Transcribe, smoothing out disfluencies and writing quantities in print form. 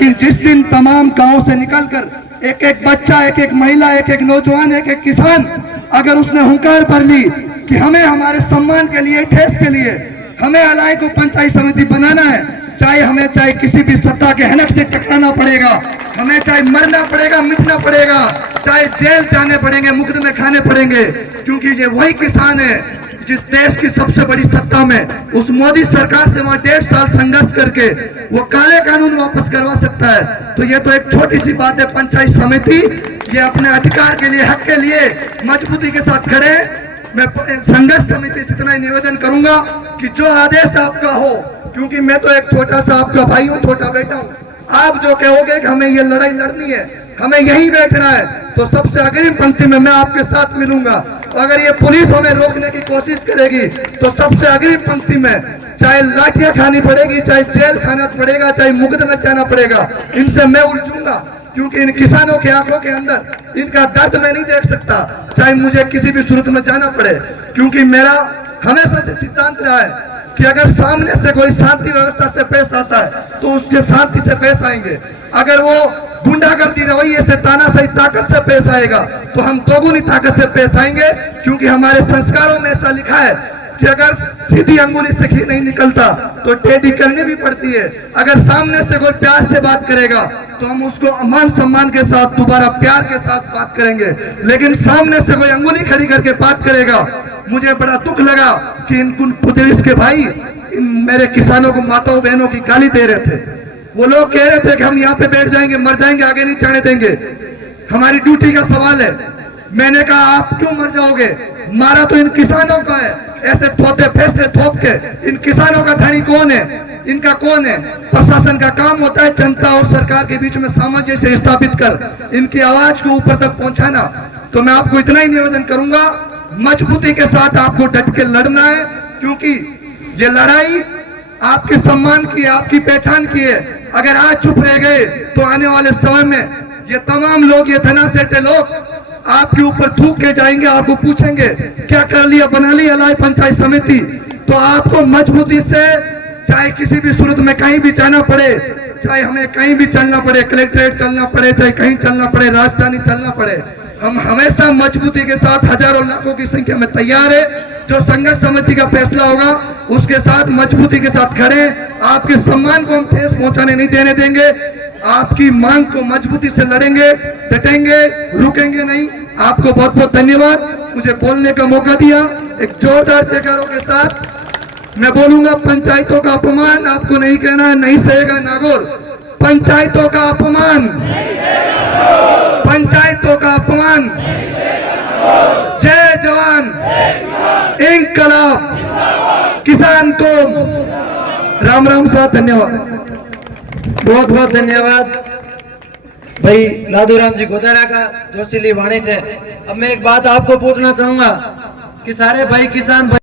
लेकिन जिस दिन तमाम गांव से निकलकर एक एक बच्चा, एक एक महिला, एक एक नौजवान, एक एक किसान अगर उसने हुंकार भर ली कि हमें हमारे सम्मान के लिए, ठेस के लिए हमें अलाई को पंचायत समिति बनाना है, चाहे किसी भी सत्ता के हनक से टकराना पड़ेगा, हमें चाहे मरना पड़ेगा, मिटना पड़ेगा, चाहे जेल जाने पड़ेंगे, मुकदमे खाने पड़ेंगे, क्योंकि ये वही किसान है जिस देश की सबसे बड़ी सत्ता में उस मोदी सरकार से वहां 1.5 साल संघर्ष करके वो काले कानून वापस करवा सकता है। तो ये तो एक छोटी सी बात है। पंचायत समिति ये अपने अधिकार के लिए, हक के लिए मजबूती के साथ खड़े। मैं संघर्ष समिति से इतना ही निवेदन करूंगा कि जो आदेश आपका हो, क्योंकि मैं तो एक छोटा सा आपका भाई हूँ, छोटा बेटा हूँ, आप जो कहोगे कि हमें ये लड़ाई लड़नी है, हमें यहीं बैठना है, तो सबसे अग्रिम पंक्ति में मैं आपके साथ मिलूंगा। अगर ये पुलिस हमें रोकने की कोशिश करेगी तो सबसे अग्रिम पंक्ति में चाहे लाठियां खानी पड़ेगी, चाहे जेल खाना पड़ेगा, चाहे मुकदमे जाना पड़ेगा, इनसे मैं उलझूंगा, क्योंकि इन किसानों की आंखों के अंदर इनका दर्द मैं नहीं देख सकता, चाहे मुझे किसी भी सूरत में जाना पड़े। क्योंकि मेरा हमेशा से सिद्धांत रहा है कि अगर सामने से कोई शांति व्यवस्था से पेश आता है तो उसके शांति से पेश आएंगे, अगर वो गुंडागर्दी रवैये से, तानाशाही ताकत से पेश आएगा तो हम दोगुनी ताकत से पेश आएंगे। क्योंकि हमारे संस्कारों में ऐसा लिखा है कि अगर सीधी अंगुली से घी नहीं निकलता तो टेढ़ी करनी भी पड़ती है। अगर सामने से कोई प्यार से बात करेगा तो हम उसको मान सम्मान के साथ दोबारा प्यार के साथ बात करेंगे, लेकिन सामने से कोई अंगुली खड़ी करके बात करेगा, मुझे बड़ा दुख लगा कि इन पुलिस के भाई इन मेरे किसानों को, माताओं बहनों की गाली दे रहे थे। वो लोग कह रहे थे कि हम यहाँ पे बैठ जाएंगे, मर जाएंगे, आगे नहीं चढ़ने देंगे, हमारी ड्यूटी का सवाल है। मैंने कहा आप क्यों मर जाओगे, मारा तो इन किसानों का है। ऐसे थोते फैसले थोप के इन किसानों का धनी कौन है, इनका कौन है? प्रशासन का काम होता है जनता और सरकार के बीच में सामंजस्य स्थापित कर इनकी आवाज को ऊपर तक पहुंचाना। तो मैं आपको इतना ही निवेदन करूंगा, मजबूती के साथ आपको डट के लड़ना है, क्योंकि ये लड़ाई आपके सम्मान की, आपकी पहचान की है। अगर आज चुप रह गए तो आने वाले समय में ये तमाम लोग, ये धनासेठे लोग आपके ऊपर थूक के जाएंगे, आपको पूछेंगे क्या कर लिया, बना लिया अलाई पंचायत समिति। तो आपको मजबूती से, चाहे किसी भी सूरत में कहीं भी जाना पड़े, चाहे हमें कहीं भी चलना पड़े, कलेक्ट्रेट चलना पड़े, चाहे कहीं चलना पड़े, राजधानी चलना पड़े, हम हमेशा मजबूती के साथ हजारों लाखों की संख्या में तैयार है। जो संघर्ष समिति का फैसला होगा उसके साथ मजबूती के साथ खड़े। आपके सम्मान को हम ठेस पहुंचाने नहीं देने देंगे, आपकी मांग को मजबूती से लड़ेंगे, डटेंगे, रुकेंगे नहीं। आपको बहुत बहुत धन्यवाद मुझे बोलने का मौका दिया। एक जोरदार जयकारों के साथ मैं बोलूंगा, पंचायतों का अपमान आपको नहीं कहना, नहीं सहेगा नागौर। पंचायतों का अपमान, पंचायतों का अपमान। जय जवान, इंकलाब, किसान को राम राम साथ। धन्यवाद, बहुत बहुत धन्यवाद भाई लादूराम जी गोदारा का जोशीली वाणी से। अब मैं एक बात आपको पूछना चाहूंगा कि सारे भाई किसान भाई